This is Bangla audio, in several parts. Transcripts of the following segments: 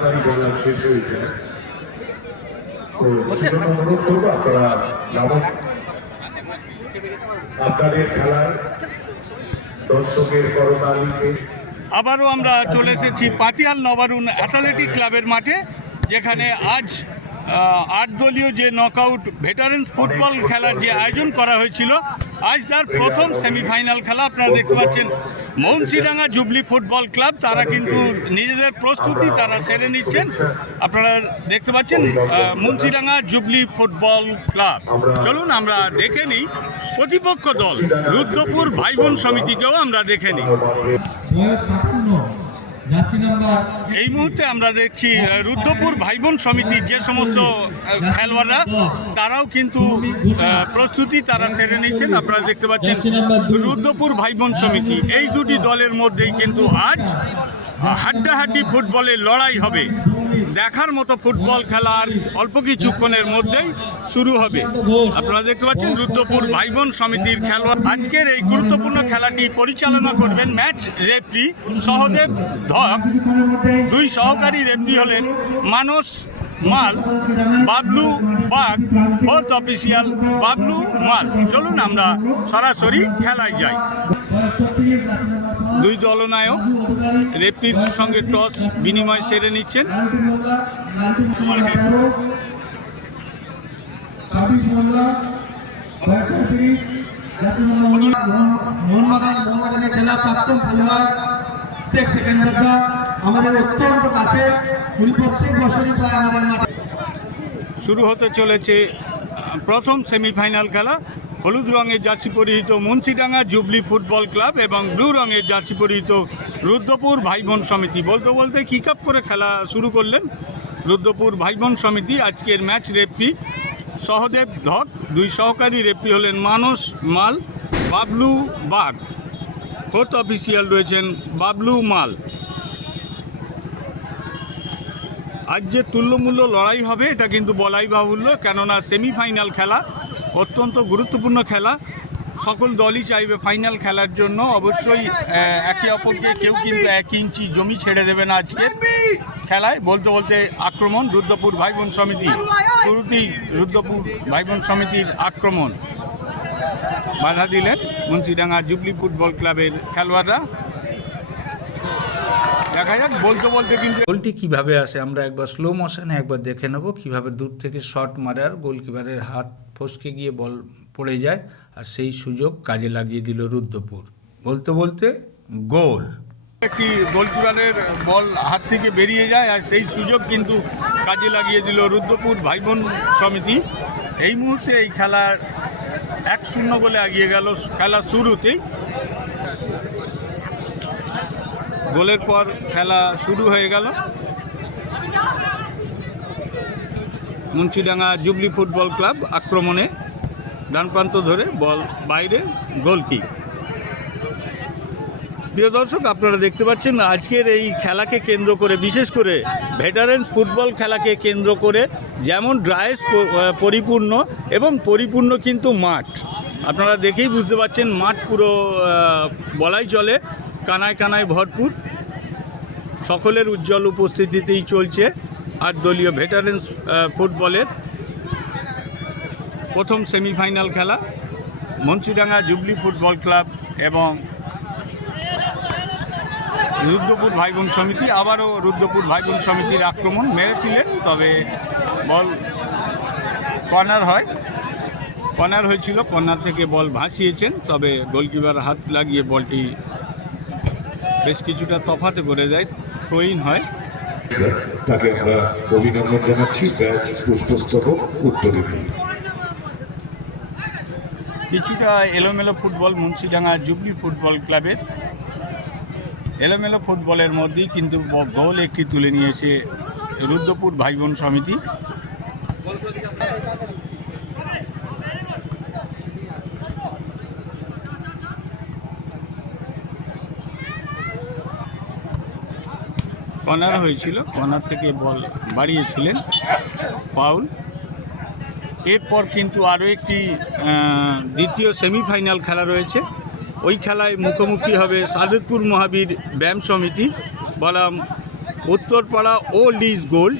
তাড়াতাড়ি বলা শেষ হয়ে যায়। তো সেজন্য অনুরোধ করবো আপনারা আপনাদের খেলায় দর্শকের করতালিতে। আবারও আমরা চলে এসেছি পাতিয়াল নবারুণ অ্যাথলেটিক ক্লাবের মাঠে, যেখানে আজ 8 দলীয় যে নকআউট ভেটারেন্স ফুটবল খেলার যে আয়োজন করা হয়েছিল, আজ তার প্রথম সেমিফাইনাল খেলা। আপনারা দেখতে পাচ্ছেন মুন্সিডাঙ্গা জুবলি ফুটবল ক্লাব, তারা কিন্তু নিজেদের প্রস্তুতি তারা সেরে নিচ্ছেন। আপনারা দেখতে পাচ্ছেন মুন্সিডাঙ্গা জুবলি ফুটবল ক্লাব। চলুন আমরা দেখে নিই প্রতিপক্ষ দল রুদ্রপুর ভাই বোন সমিতিকেও আমরা দেখে নিই। এই মুহূর্তে আমরা দেখছি রুদ্রপুর ভাই বোন সমিতির যে সমস্ত খেলোয়াড়রা, তারাও কিন্তু প্রস্তুতি তারা সেরে নিচ্ছেন। আপনারা দেখতে পাচ্ছেন রুদ্রপুর ভাই বোন সমিতি, এই দুটি দলের মধ্যেই কিন্তু আজ হাড্ডাহাড্ডি ফুটবলের লড়াই হবে। দেখার মতো ফুটবল খেলার অল্প কিছুক্ষণের মধ্যেই শুরু হবে। আপনারা দেখতে পাচ্ছেন রুদ্রপুর ভাই বোন সমিতির খেলোয়াড়। আজকের এই গুরুত্বপূর্ণ খেলাটি পরিচালনা করবেন ম্যাচ রেফরি সহদেব ধক। দুই সহকারী রেফরি হলেন মানস মাল, বাবলু বাগ, ফোর্থ অফিসিয়াল বাবলু মাল। চলুন আমরা সরাসরি খেলায় যাই। দুই দলনায়ক রেফরির সঙ্গে টস বিনিময় সেরে নিচ্ছেন। শুরু হতে চলেছে প্রথম সেমিফাইনাল খেলা। হলুদ রঙের জার্সি পরিহিত মুন্সিডাঙ্গা জুবলি ফুটবল ক্লাব এবং ব্লু রঙের জার্সি পরিহিত রুদ্রপুর ভাই বোন সমিতি। বলতে বলতে কিক আপ করে খেলা শুরু করলেন রুদ্রপুর ভাই বোন সমিতি। আজকের ম্যাচ রেফরি সহদেব ধক, দুই সহকারী রেফরি হলেন মানস মাল, বাবলু বাগ, ফোর্থ অফিসিয়াল রয়েছেন বাবলু মাল। আজ যে তুল্যমূল্য লড়াই হবে এটা কিন্তু বলাই বাহুল্য, কেননা সেমিফাইনাল খেলা অত্যন্ত গুরুত্বপূর্ণ খেলা। সকল দলই চাইবে ফাইনাল খেলার জন্য। অবশ্যই একে অপরকে কেউ কিন্তু 1 ইঞ্চি জমি ছেড়ে দেবে না আজকের খেলায়। বলতে বলতে আক্রমণ রুদ্রপুর ভাই বোন সমিতি। শুরুতেই রুদ্রপুর ভাই বোন সমিতির আক্রমণ বাধা দিলেন মুন্সিডাঙ্গা জুবলি ফুটবল ক্লাবের খেলোয়াড়রা। দেখা যাক বলতে বলতে কিন্তু গোলটি কীভাবে আসে আমরা একবার স্লো মোশনে একবার দেখে নেব, কীভাবে দূর থেকে শট মারে আর গোলকিপারের হাত ফসকে গিয়ে বল পড়ে যায়, আর সেই সুযোগ কাজে লাগিয়ে দিল রুদ্রপুর। বলতে বলতে গোল। একটি গোলকিপারের বল হাত থেকে বেরিয়ে যায় আর সেই সুযোগ কিন্তু কাজে লাগিয়ে দিল রুদ্রপুর ভাই বোন সমিতি। এই মুহূর্তে এই খেলার 1-0 গোলে এগিয়ে গেল খেলা শুরুতেই। গোলের পর খেলা শুরু হয়ে গেল। মুন্সিডাঙ্গা জুবলি ফুটবল ক্লাব আক্রমণে, ডান প্রান্ত ধরে বল বাইরে, গোল কিক। প্রিয় দর্শক, আপনারা দেখতে পাচ্ছেন আজকের এই খেলাকে কেন্দ্র করে, বিশেষ করে ভেটারেন্স ফুটবল খেলাকে কেন্দ্র করে যেমন ড্রাইস পরিপূর্ণ এবং পরিপূর্ণ কিন্তু মাঠ। আপনারা দেখেই বুঝতে পাচ্ছেন মাঠ পুরো বলাই চলে কানায় কানায় ভরপুর। সকলের উজ্জ্বল উপস্থিতিতেই চলছে 8 দলীয় ভেটারেন্স ফুটবলের প্রথম সেমিফাইনাল খেলা। মুন্সিডাঙ্গা জুবলি ফুটবল ক্লাব এবং রুদ্রপুর ভাই বোন সমিতি। আবারও রুদ্রপুর ভাই বোন সমিতির আক্রমণ মেরেছিলেন, তবে বল কর্নার হয়। কর্নার হয়েছিল, কর্নার থেকে বল ভাসিয়েছেন, তবে গোলকিপার হাত লাগিয়ে বলটি বেশ কিছুটা তফাতে করে যায়, থ্রো ইন হয়। তাকে আমরা অভিনন্দন জানাচ্ছি। ব্যাচ পুষ্পস্তবক উত্তরে কিছুটা এলোমেলো ফুটবল মুন্সিডাঙ্গা জুবলি ফুটবল ক্লাবের। এলোমেলো ফুটবলের মধ্যেই কিন্তু গোল একটি তুলে নিয়েছে রুদ্রপুর ভাই বোন সমিতি। কর্নার হয়েছিল, কর্নার থেকে বল বাড়িয়েছিলেন, ফাউল। এরপর কিন্তু আরও একটি দ্বিতীয় সেমিফাইনাল খেলা রয়েছে। ওই খেলায় মুখোমুখি হবে সাদতপুর মহাবীর ব্যায়াম সমিতি বনাম উত্তরপাড়া ওল্ড ইজ গোল্ড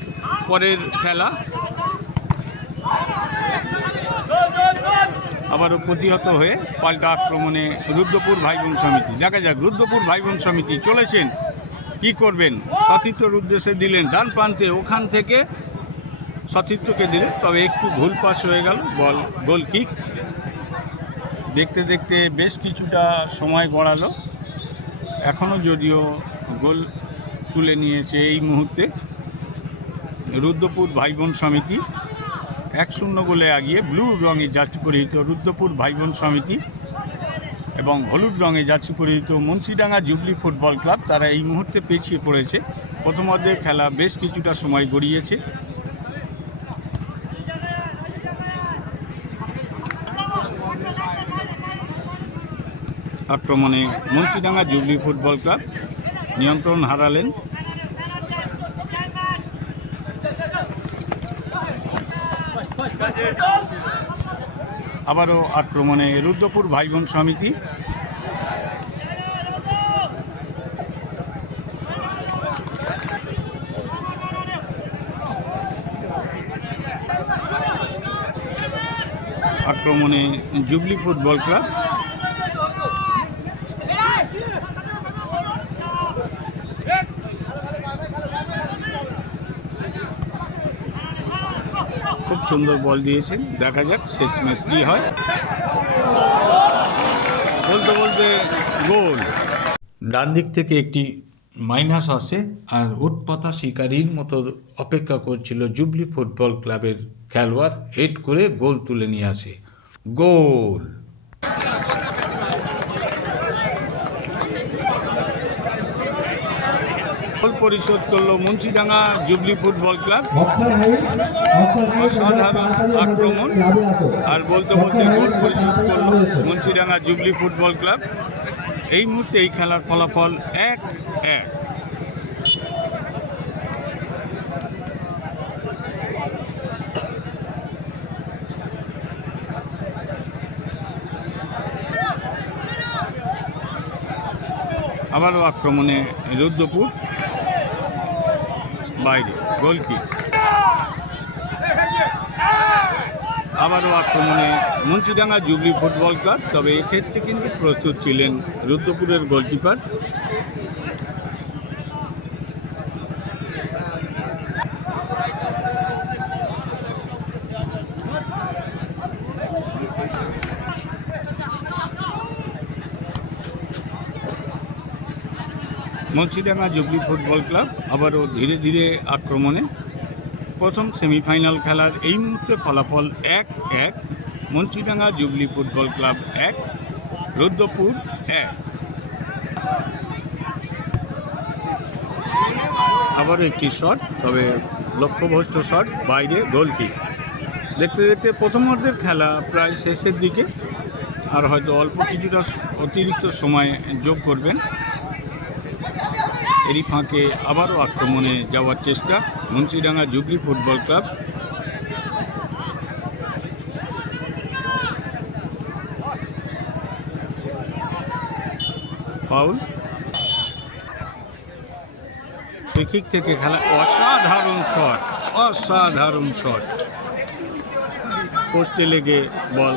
পরের খেলা। আবারও প্রতিহত হয়ে পাল্টা আক্রমণে রুদ্রপুর ভাইবোন সমিতি। দেখা যাক রুদ্রপুর ভাইবোন সমিতি চলেছেন, কি করবেন। সতীর্থর উদ্দেশ্যে দিলেন ডান প্রান্তে, ওখান থেকে সতীর্থকে দিলেন, তবে একটু ভুল পাস হয়ে গেল, বল গোল কিক। দেখতে দেখতে বেশ কিছুটা সময় গড়ালো, এখনও যদিও গোল তুলে নিয়েছে এই মুহূর্তে রুদ্রপুর ভাইবোন সমিতি। 1-0 গোলে এগিয়ে ব্লু রঙে জার্সি পরিহিত রুদ্রপুর ভাইবোন সমিতি এবং হলুদ রঙে জার্সি পরিহিত মুন্সিডাঙ্গা জুবলি ফুটবল ক্লাব, তারা এই মুহূর্তে পিছিয়ে পড়েছে। প্রথমার্ধের খেলা বেশ কিছুটা সময় গড়িয়েছে। আক্রমণে মুন্সিডাঙ্গা জুবলি ফুটবল ক্লাব নিয়ন্ত্রণ হারালেন। আবারও আক্রমণে রুদ্রপুর ভাইবোন সমিতি। আক্রমণে জুবলি ফুটবল ক্লাব। খুব সুন্দর বল দিয়েছেন, দেখা যাক শেষ ম্যাচ কি হয়। বলতে বলতে গোল। ডান দিক থেকে একটি মাইনাস আসে, আর উৎপাতা শিকারীর মতো অপেক্ষা করছিল জুবলি ফুটবল ক্লাবের খেলোয়াড়, হেড করে গোল তুলে নিয়ে আসে। গোল। গোল পরিশোধ করলো মুন্সিডাঙ্গা জুবলি ফুটবল ক্লাব। অসাধারণ আক্রমণ, আর বলতে বলতে গোল পরিশোধ করলো মুন্সিডাঙ্গা জুবলি ফুটবল ক্লাব। এই মুহূর্তে এই খেলার ফলাফল 1-1। আবারও আক্রমণে রুদ্রপুর, বাইরে গোল কিক। আবারও আক্রমণে মুন্সিডাঙ্গা জুবলি ফুটবল ক্লাব, তবে এক্ষেত্রে কিন্তু প্রস্তুত ছিলেন রুদ্রপুরের goalkeeper. Munshidanga jubilee football club আবারও ধীরে ধীরে আক্রমণে। প্রথম সেমিফাইনাল খেলার এই মুহূর্তে ফলাফল 1-1। Munshidanga jubilee football club 1, Rudrapur 1। আবারও একটি শট, তবে লক্ষ্যভ্রষ্ট শট, বাইরে গোল কিক। দেখতে দেখতে প্রথমার্ধের খেলা প্রায় শেষের দিকে, আর হয়তো অল্প কিছুটা অতিরিক্ত সময় যোগ করবেন। এরই ফাঁকে আবারও আক্রমণে যাওয়ার চেষ্টা Munshidanga jubilee football club. Foul. Free kick থেকে খেলা, অসাধারণ শট, অসাধারণ শট, পোস্টে লেগে বল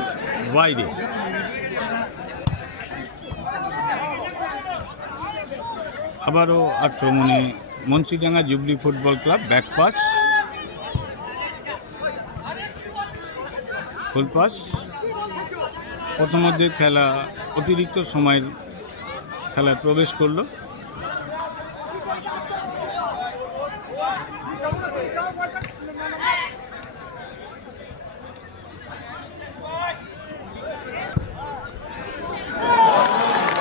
বাইরে। আবারও আক্রমণে Munshidanga jubilee football club, back pass, full pass. প্রথমার্ধের খেলা অতিরিক্ত সময়ের খেলায় প্রবেশ করলো।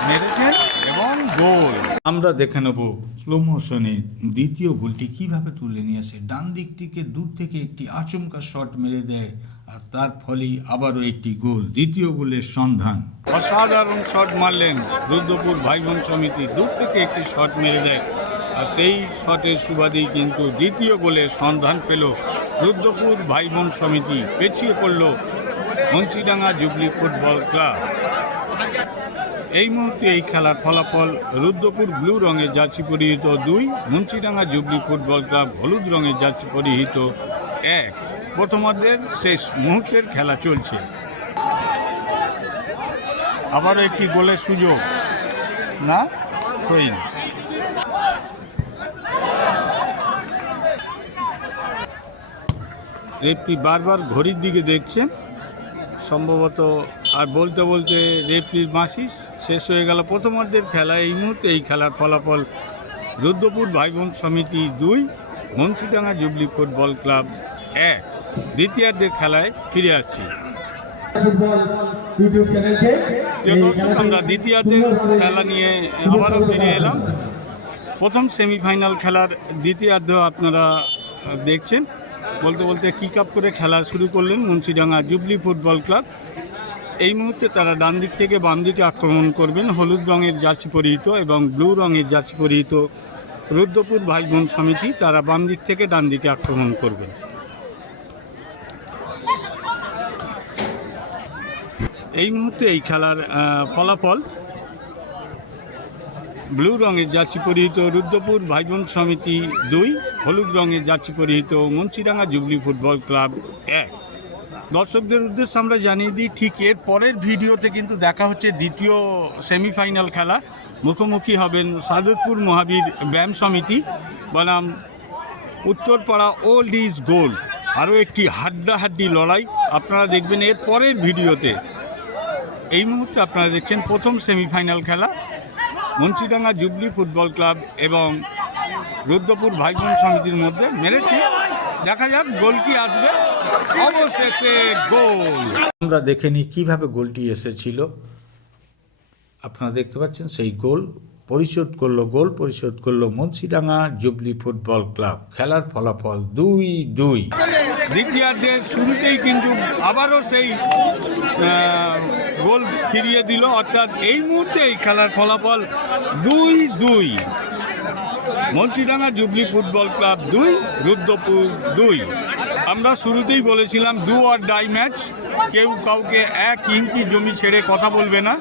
মেরেছেন এবং গোল। আমরা দেখে নেব স্লো মোশনে দ্বিতীয় গোলটি কিভাবে তুলে নিয়ে আসে। ডান দিক থেকে দূর থেকে একটি আচমকা শট মেরে দেয়, আর তার ফলেই আবারও একটি গোল, দ্বিতীয় গোলের সন্ধান। অসাধারণ শট মারলেন রুদ্রপুর ভাইবোন সমিতি, দূর থেকে একটি শট মেরে দেয়, আর সেই শটের সুবাদেই কিন্তু দ্বিতীয় গোলের সন্ধান পেল রুদ্রপুর ভাইবোন সমিতি। পিছিয়ে পড়ল মুন্সিডাঙ্গা জুবলি ফুটবল ক্লাব। এই মুহূর্তে এই খেলার ফলাফল রুদ্রপুর ব্লু রঙের জার্সি পরিহিত 2, মুন্সিডাঙ্গা জুবলি ফুটবল ক্লাব হলুদ রঙের জার্সি পরিহিত 1। প্রথমার্ধের শেষ মুহূর্তের খেলা চলছে। আবারও একটি গোলের সুযোগ, না থ্রোইন। রেফরি বারবার ঘড়ির দিকে দেখছেন, সম্ভবত আর বলতে বলতে রেফরির বাঁশি শেষ হয়ে গেল প্রথমার্ধের খেলা। এই মুহূর্তে এই খেলার ফলাফল রুদ্রপুর ভাইবোন সমিতি 2, মুন্সিডাঙ্গা জুবলি ফুটবল ক্লাব 1। দ্বিতীয়ার্ধের খেলায় ফিরে আসছি। দর্শক, আমরা দ্বিতীয়ার্ধের খেলা নিয়ে আবারও ফিরে এলাম। প্রথম সেমিফাইনাল খেলার দ্বিতীয়ার্ধ আপনারা দেখছেন। বলতে বলতে কিক আপ করে খেলা শুরু করলেন মুন্সিডাঙ্গা জুবলি ফুটবল ক্লাব। এই মুহূর্তে তারা ডান দিক থেকে বাম দিকে আক্রমণ করবেন। হলুদ রঙের জার্সি পরিহিত এবং ব্লু রঙের জার্সি পরিহিত রুদ্রপুর ভাইবোন সমিতি তারা বাম দিক থেকে ডান দিকে আক্রমণ করবেন। এই মুহূর্তে এই খেলার ফলাফল ব্লু রঙের জার্সি পরিহিত রুদ্রপুর ভাইবোন সমিতি 2, হলুদ রঙের জার্সি পরিহিত মুন্সিডাঙ্গা জুবলি ফুটবল ক্লাব 1। দর্শকদের উদ্দেশ্যে আমরা জানিয়ে দিই, ঠিক এর পরের ভিডিওতে কিন্তু দেখা হচ্ছে দ্বিতীয় সেমিফাইনাল খেলা। মুখোমুখি হবেন সাদতপুর মহাবীর ব্যায়াম সমিতি বনাম উত্তরপাড়া ওল্ড ইজ গোল্ড। আরও একটি হাড্ডাহাড্ডি লড়াই আপনারা দেখবেন এর পরের ভিডিওতে। এই মুহূর্তে আপনারা দেখছেন প্রথম সেমিফাইনাল খেলা মুন্সিডাঙ্গা জুবলি ফুটবল ক্লাব এবং রুদ্রপুর ভাইবোন সমিতির মধ্যে মেরেছে। দেখা যাক গোল কি আসবে। অবশেষে গোল। আমরা দেখে নিই কীভাবে গোলটি এসেছিল। আপনারা দেখতে পাচ্ছেন সেই গোল পরিশোধ করলো মুন্সিডাঙ্গা জুবলি ফুটবল ক্লাব। খেলার ফলাফল 2-2। দ্বিতীয়ার্ধের শুরুতেই কিন্তু আবারও সেই গোল ফিরিয়ে দিল, অর্থাৎ এই মুহূর্তে এই খেলার ফলাফল 2-2। Munshidanga jubilee football club 2, Rudrapur 2। আমরা শুরুতেই বলেছিলাম ডু অর ডাই ম্যাচ, কেউ কাউকে 1 ইঞ্চি জমি ছেড়ে কথা বলবে না।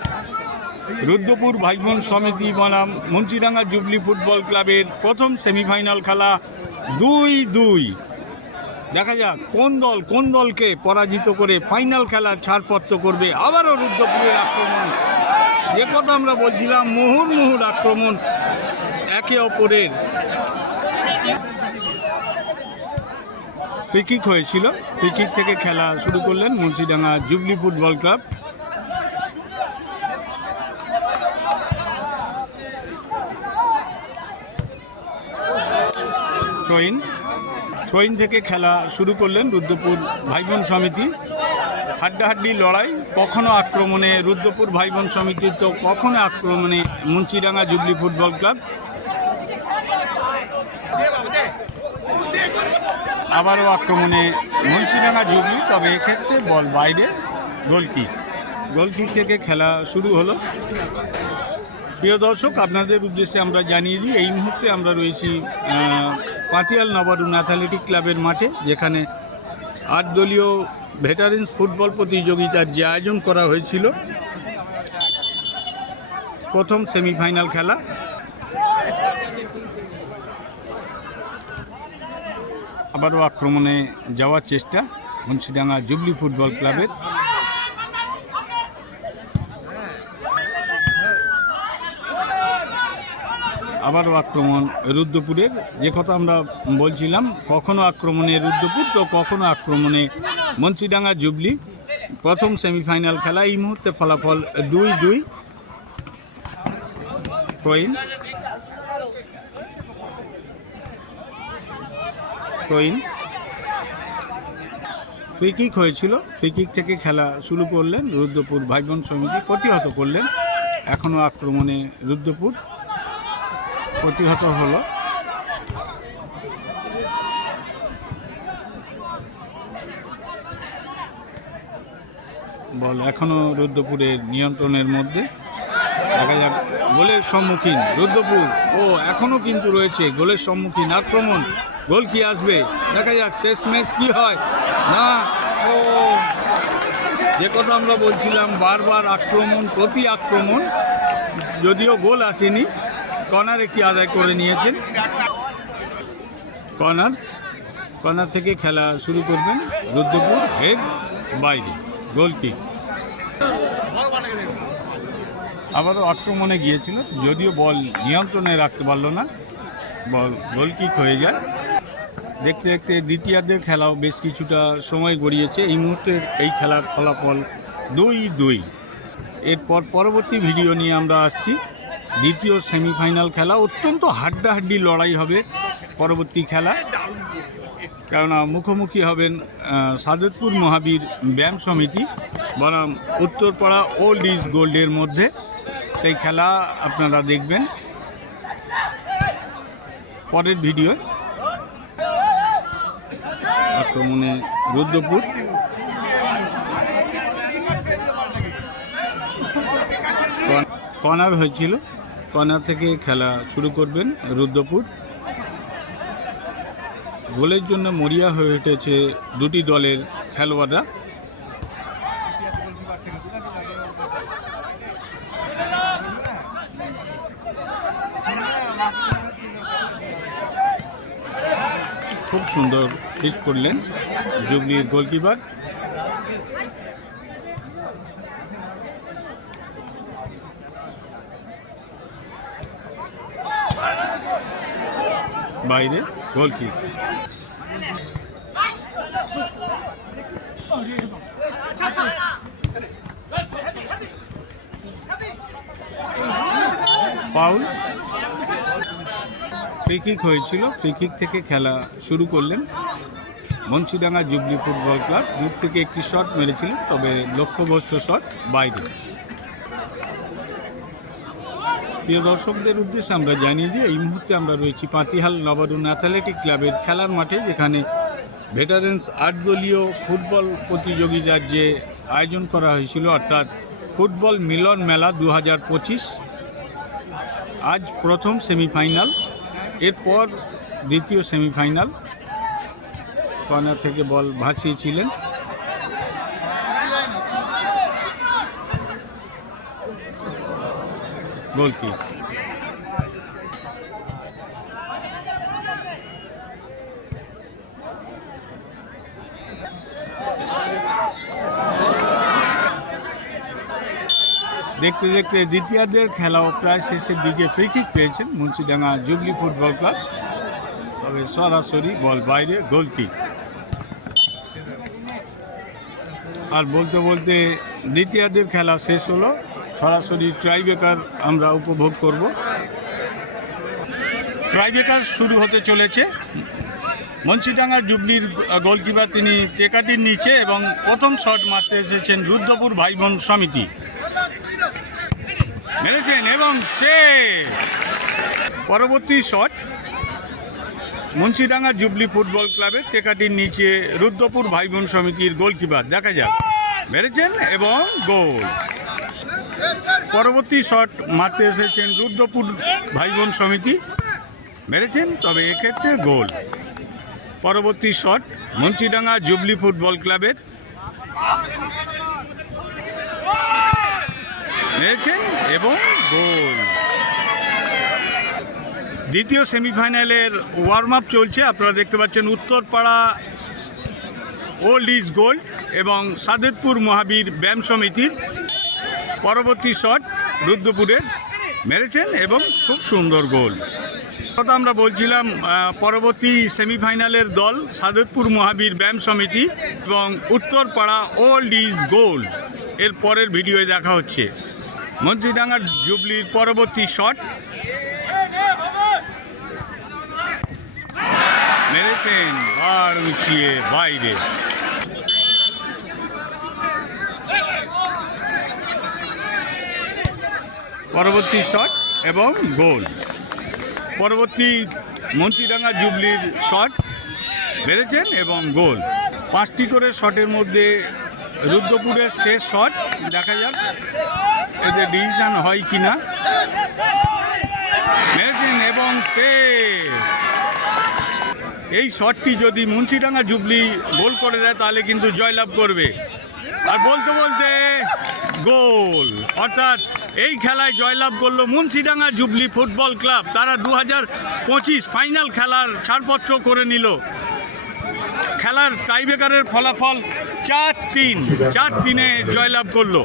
রুদ্রপুর ভাইবোন সমিতি বনাম মুন্সিডাঙ্গা জুবলি ফুটবল ক্লাবের প্রথম সেমিফাইনাল খেলা 2-2। দেখা যাক কোন দলকে পরাজিত করে ফাইনাল খেলা ছাড়পত্র করবে। আবারও রুদ্রপুরের আক্রমণ, যে কথা আমরা বলছিলাম, মুহুর্মুহুর আক্রমণ একে অপরের। ফ্রিকিক হয়েছিল, ফ্রিকিক থেকে খেলা শুরু করলেন Munshidanga jubilee football club. Throw-in থেকে খেলা শুরু করলেন রুদ্রপুর ভাইবোন সমিতি। হাড্ডাহাড্ডি লড়াই, কখনো আক্রমণে রুদ্রপুর ভাইবোন সমিতি তো কখনো আক্রমণে মুন্সিডাঙ্গা জুবলি ফুটবল ক্লাব। আবারও আক্রমণে মুন্সিডাঙ্গা জুবলি, তবে এক্ষেত্রে বল বাইরে। গোলকিক থেকে খেলা শুরু হলো। প্রিয় দর্শক, আপনাদের উদ্দেশ্যে আমরা জানিয়ে দিই, এই মুহূর্তে আমরা রয়েছি পাতিয়াল নবারুণ অ্যাথলেটিক ক্লাবের মাঠে, যেখানে 8 দলীয় ভেটারেন্স ফুটবল প্রতিযোগিতার যে আয়োজন করা হয়েছিল। প্রথম সেমিফাইনাল খেলা। আবারও আক্রমণে যাওয়ার চেষ্টা মুন্সিডাঙ্গা জুবলি ফুটবল ক্লাবের। আবারও আক্রমণ রুদ্রপুরের, যে কথা আমরা বলছিলাম, কখনো আক্রমণে রুদ্রপুর তো কখনো আক্রমণে মুন্সিডাঙ্গা জুবলি। প্রথম সেমিফাইনাল খেলা, এই মুহূর্তে ফলাফল 2-2। ফ্রিকিক হয়েছিল, ফ্রিকিক থেকে খেলা শুরু করলেন রুদ্রপুর ভাইবোন সমিতি, প্রতিহত করলেন। এখনও আক্রমণে রুদ্রপুর, প্রতিহত হলো। বল এখনও রুদ্রপুরের নিয়ন্ত্রণের মধ্যে। দেখা যাক, গোলের সম্মুখীন রুদ্রপুর, এখনও কিন্তু রয়েছে গোলের সম্মুখীন। আক্রমণ, গোল কি আসবে দেখা যাক, শেষ ম্যাচ কি হয়। না, যে কথা আমরা বলছিলাম, বারবার আক্রমণ, প্রতি আক্রমণ। যদিও গোল আসেনি, কর্নার একটি আদায় করে নিয়েছেন। কর্নার থেকে খেলা শুরু করবেন রুদ্রপুর, হেড বাইরে, গোল কিক। আবারও আক্রমণে গিয়েছিল, যদিও বল নিয়ন্ত্রণে রাখতে পারলো না, বল গোল কিক হয়ে যায়। দেখতে দেখতে দ্বিতীয়ার্ধের খেলাও বেশ কিছুটা সময় গড়িয়েছে। এই মুহূর্তের এই খেলার ফলাফল 2-2। এরপর পরবর্তী ভিডিও নিয়ে আমরা আসছি। দ্বিতীয় সেমিফাইনাল খেলা, অত্যন্ত হাড্ডাহাড্ডি লড়াই হবে পরবর্তী খেলা, কেননা মুখোমুখি হবেন সাদতপুর মহাবীর ব্যায়াম সমিতি বনাম উত্তরপাড়া ওল্ড ইজ গোল্ডের মধ্যে। সেই খেলা আপনারা দেখবেন পরের ভিডিও। আক্রমণে রুদ্রপুর, কর্নার হয়েছিল, কর্নার থেকে খেলা শুরু করবেন রুদ্রপুর। গোলের জন্য মরিয়া হয়ে উঠেছে দুটি দলের খেলোয়াড়রা। খুব সুন্দর পিচ করলেন জুবলির গোলকিপার। বাইরে, গোল কিক। ফাউল, ফ্রি কিক হয়েছিল। ফ্রি কিক থেকে খেলা শুরু করলেন মুন্সিডাঙ্গা জুবলি ফুটবল ক্লাব। দূর থেকে একটি শট মেরেছিলেন, তবে লক্ষ্যভ্রষ্ট শট বাইরে। প্রিয় দর্শকদের উদ্দেশ্যে আমরা জানিয়ে দিই, এই মুহূর্তে আমরা রয়েছি পাতিহাল নবারুণ অ্যাথলেটিক ক্লাবের খেলার মাঠে, যেখানে ভেটারেন্স 8 দলীয় ফুটবল প্রতিযোগিতার যে আয়োজন করা হয়েছিল, অর্থাৎ ফুটবল মিলন মেলা 2025। আজ প্রথম সেমিফাইনাল, এরপর দ্বিতীয় সেমিফাইনাল। কর্নার থেকে বল ভাসিয়েছিলেন গোল কিক। দেখতে দেখতে দ্বিতীয়ার্ধের খেলাও প্রায় শেষের দিকে। ফ্রি কিক পেয়েছেন মুন্সিডাঙ্গা জুবলি ফুটবল ক্লাব, তবে সরাসরি বল বাইরে, গোল কিক। আর বলতে বলতে দ্বিতীয়ার্ধের খেলা শেষ হলো, সরাসরি ট্রাইব্রেকার আমরা উপভোগ করব। ট্রাইব্রেকার শুরু হতে চলেছে। মুন্সিডাঙ্গা জুবলির গোলকিপার তিনি টেকাটির নিচে, এবং প্রথম শট মারতে এসেছেন রুদ্রপুর ভাই বোন সমিতি। মেরেছেন এবং সে পরবর্তী শট মুন্সিডাঙ্গা জুবলি ফুটবল ক্লাবের টেকাটির নিচে রুদ্রপুর ভাই বোন সমিতির গোলকিপার। দেখা যাক, মেরেছেন এবং গোল। পরবর্তী শট মারতে এসেছেন রুদ্রপুর ভাই বোন সমিতি, মেরেছেন, তবে এক্ষেত্রে গোল। পরবর্তী শট মুন্সিডাঙ্গা জুবলি ফুটবল ক্লাবের, মেরেছেন এবং গোল। দ্বিতীয় সেমিফাইনালের ওয়ার্ম আপ চলছে। আপনারা দেখতে পাচ্ছেন উত্তরপাড়া ওল্ড ইজ গোল্ড এবং সাদেতপুর মহাবীর ব্যায়াম সমিতির। পরবর্তী শট রুদ্রপুরের, মেরেছেন এবং খুব সুন্দর গোল। কথা আমরা বলছিলাম, পরবর্তী সেমিফাইনালের দল সাদেতপুর মহাবীর ব্যায়াম সমিতি এবং উত্তরপাড়া ওল্ড ইজ গোল্ড। এর পরের ভিডিওয়ে দেখা হচ্ছে। মুন্সিডাঙ্গা জুবলির পরবর্তী শট, মেরেছেন বার উঁচিয়ে বাইরে। পরবর্তী শট এবং গোল। পরবর্তী মুন্সিডাঙ্গা জুবলির শট, মেরেছেন এবং গোল। 5টি করে শটের মধ্যে রুদ্রপুরের শেষ শট। দেখা যাক এতে ডিসিশন হয় কিনা। মেরেছেন এবং সে এই শটটি যদি মুন্সিডাঙ্গা জুবলি গোল করে দেয় তাহলে কিন্তু জয়লাভ করবে। আর বলতে বলতে গোল, অর্থাৎ এই খেলায় জয়লাভ করলো মুন্সিডাঙ্গা জুবলি ফুটবল ক্লাব। তারা 2025 ফাইনাল খেলার ছাড়পত্র করে নিল। খেলার টাইব্রেকারের ফলাফল 4-3 জয়লাভ করলো।